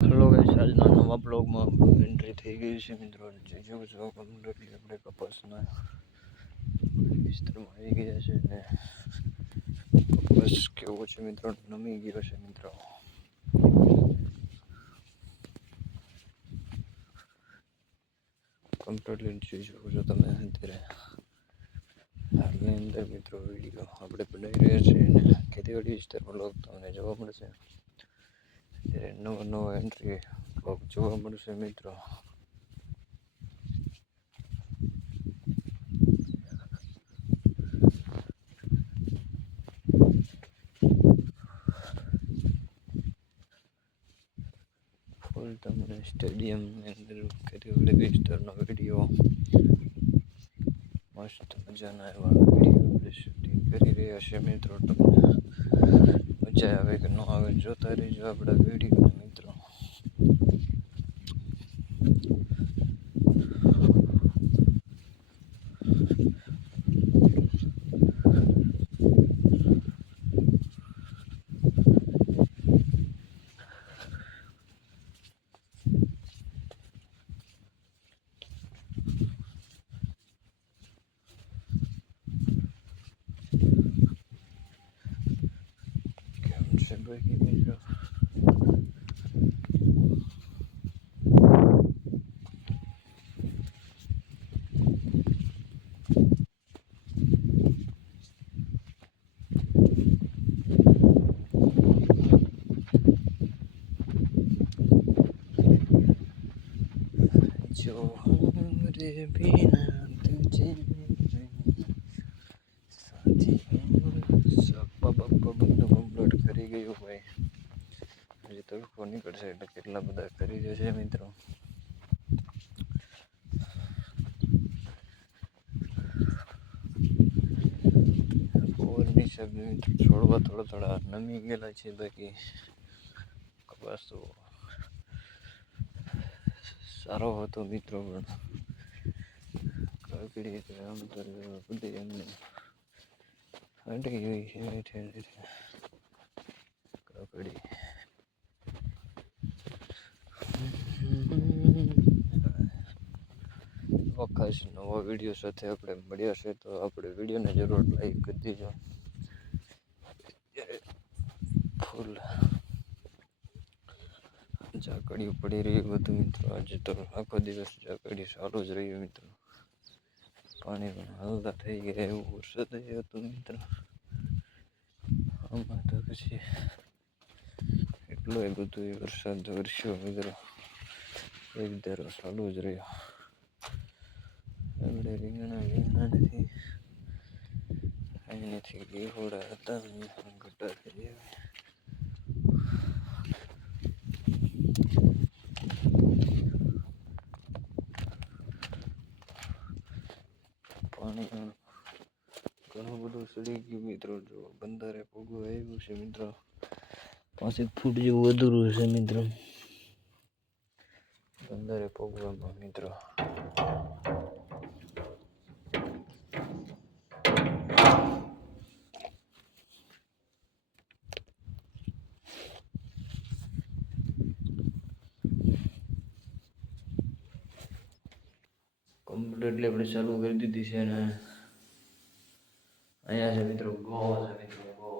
Hello guys, આજના નવા બ્લોગમાં એન્ટ્રી થઈ ગઈ છે મિત્રો. જો કમ્પ્લીટલી આપણે કપાસના વિસ્તારમાં આવી ગયા છે ને કપાસ કેવો છે મિત્રો, નમી ગયો છે મિત્રો. કમ્પ્લીટલી જોઈ શકો છો તમે અત્યારે હાલની અંદર મિત્રો વિડીયો આપણે બનાવી રહ્યા છીએ અને ખેતીવાડી વિસ્તારમાં બ્લોગ તમને જોવા મળશે. અત્યારે નવો એન્ટ્રી બ્લોગ જોવા મળશે મિત્રો. ફૂલ તમને સ્ટેડિયમની અંદર ખેતીવાડી વિસ્તારનો વિડીયો મસ્ત મજાના એવા વિડીયો શૂટિંગ કરી રહ્યા છે મિત્રો. તમને મજા આવે કે ન આવે જોતા રહેજો આપણા વિડીયો મિત્રો. કેમ છે બાકી મિત્રો? जो हमरे बिना तुझे સાથી સપ્પા બપ્પા બધું કમ્પ્લીટ કરી ગયું ભાઈ. હજી તડકો નીકળશે એટલે કેટલા બધા કરી જશે મિત્રો. ઓવરની સાહેબ મિત્રો છોડવા થોડા નમી ગયેલા છે. બાકી કપાસ તો સારો હતો મિત્રો, પણ કાકડી આમ તો બધી એમને અટકી ગઈ છે કાકડી. ખાસ નવા વિડીયો સાથે આપણે મળ્યા છે તો આપણે વિડીયોને જરૂર લાઈક કરી દેજો. ફૂલ ઝાકડિયું પડી રહ્યું હતું મિત્રો. આજે તો આખો દિવસ ઝાકડિયું ચાલુ જ રહ્યું મિત્રો. પાણી પણ હાલતા થઈ ગયા એવું વરસાદ હતું મિત્રો. આમાં તો પછી એટલો બધો વરસાદ વરસ્યો મિત્રો, એક ધારો ચાલુ જ રહ્યો. આપણે રીંગણા નથી, કાંઈ નથી. ગેહોડા હતા ઘટા થઈ ગયા. પાણી ઘણું બધું સડી ગયું મિત્રો. જો બંધારે પગું આવ્યું છે મિત્રો, 5 ફૂટ જેવું અધૂરું છે મિત્રો બંધારે પગવામાં મિત્રો. કમ્પ્લીટલી આપણે ચાલુ કરી દીધી છે ને અહીંયા છે મિત્રો ગો છે મિત્રો. ગો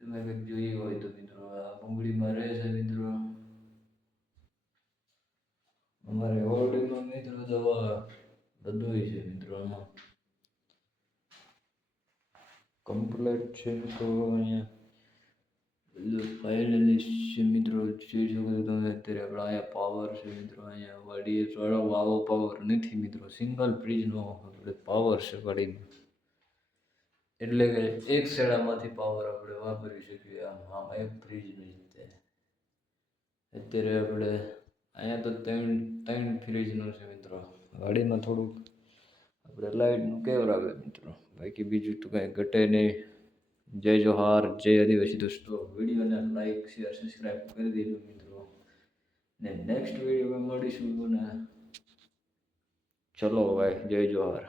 તમે કંઈક જોઈ હોય તો મિત્રો આ ડુંગળીમાં રહે છે મિત્રો. અમારે ઓરડીમાં મિત્રો દવા બધું છે મિત્રો. આમાં કમ્પ્લીટ છે મિત્રો. અહીંયા ફાઇનલી છે મિત્રો. જોઈ શકો છો તમે અત્યારે આપણે અહીંયા પાવર છે મિત્રો. અહીંયા વાડીએ ચડાવવા આવો પાવર નથી મિત્રો. સિંગલ ફ્રીજનો આપણે પાવર છે વાડીમાં, એટલે કે એક શેડામાંથી પાવર આપણે વાપરી શકીએ. આમ એક ફ્રીજની રીતે અત્યારે આપણે અહીંયા તો ત્રણ ફ્રીજનું છે મિત્રો. વાડીમાં થોડુંક આપણે લાઇટનું કેવરાવે મિત્રો, બાકી બીજું તો કાંઈ ઘટે નહીં. જય જોહાર, જય આદિવાસી દોસ્તો. વિડીયોને લાઈક શેર સબસ્ક્રાઈબ કરી દેજો મિત્રો. ને નેક્સ્ટ વિડીયોમાં મળીશું ને ચલો ભાઈ, જય જોહાર.